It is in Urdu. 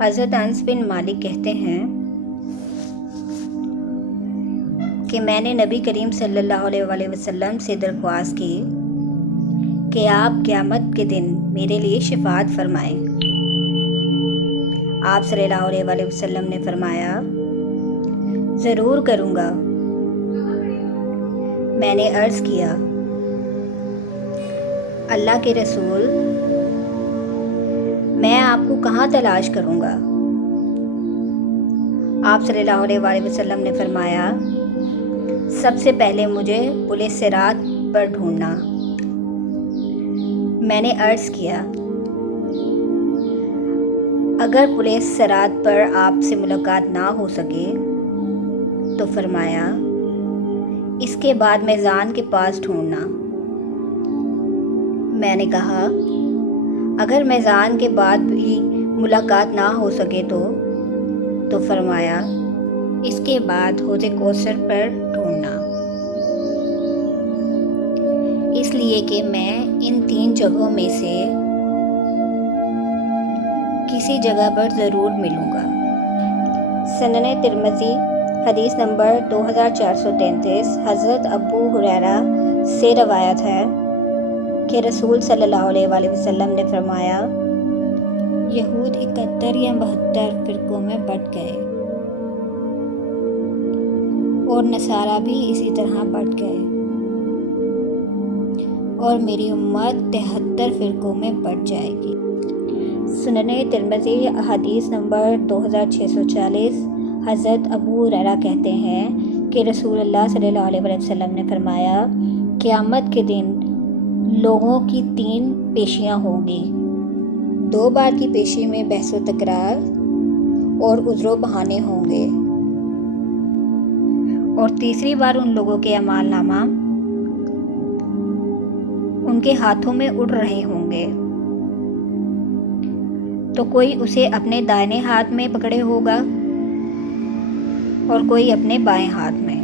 حضرت انس بن مالک کہتے ہیں کہ میں نے نبی کریم صلی اللہ علیہ وآلہ وسلم سے درخواست کی کہ آپ قیامت کے دن میرے لیے شفاعت فرمائیں۔ آپ صلی اللہ علیہ وآلہ وسلم نے فرمایا، ضرور کروں گا۔ میں نے عرض کیا، اللہ کے رسول، میں آپ کو کہاں تلاش کروں گا؟ آپ صلی اللہ علیہ وآلہ وسلم نے فرمایا، سب سے پہلے مجھے پل صراط پر ڈھونڈنا۔ میں نے عرض کیا، اگر پل صراط پر آپ سے ملاقات نہ ہو سکے تو فرمایا، اس کے بعد میزان کے پاس ڈھونڈنا۔ میں نے کہا، اگر میزان کے بعد بھی ملاقات نہ ہو سکے تو فرمایا، اس کے بعد حوض کوثر پر ڈھونڈنا۔ اس لیے کہ میں ان 3 جگہوں میں سے کسی جگہ پر ضرور ملوں گا۔ سنن ترمذی حدیث نمبر 2433 حضرت ابو ہریرہ سے روایت ہے کہ رسول صلی اللہ علیہ وآلہ وسلم نے فرمایا، یہود 71 یا 72 فرقوں میں بٹ گئے اور نصارہ بھی اسی طرح بٹ گئے، اور میری امت 73 فرقوں میں بٹ جائے گی۔ سنن ترمذی حدیث نمبر 2640 حضرت ابو ہریرہ کہتے ہیں کہ رسول اللہ صلی اللہ علیہ وسلم نے فرمایا، قیامت کے دن لوگوں کی 3 پیشیاں ہوں گی۔ 2 بار کی پیشی میں بحث و تکرار اور عذر و بہانے ہوں گے، اور تیسری بار ان لوگوں کے اعمال نامہ ان کے ہاتھوں میں اڑ رہے ہوں گے، تو کوئی اسے اپنے دائیں ہاتھ میں پکڑے ہوگا اور کوئی اپنے بائیں ہاتھ میں۔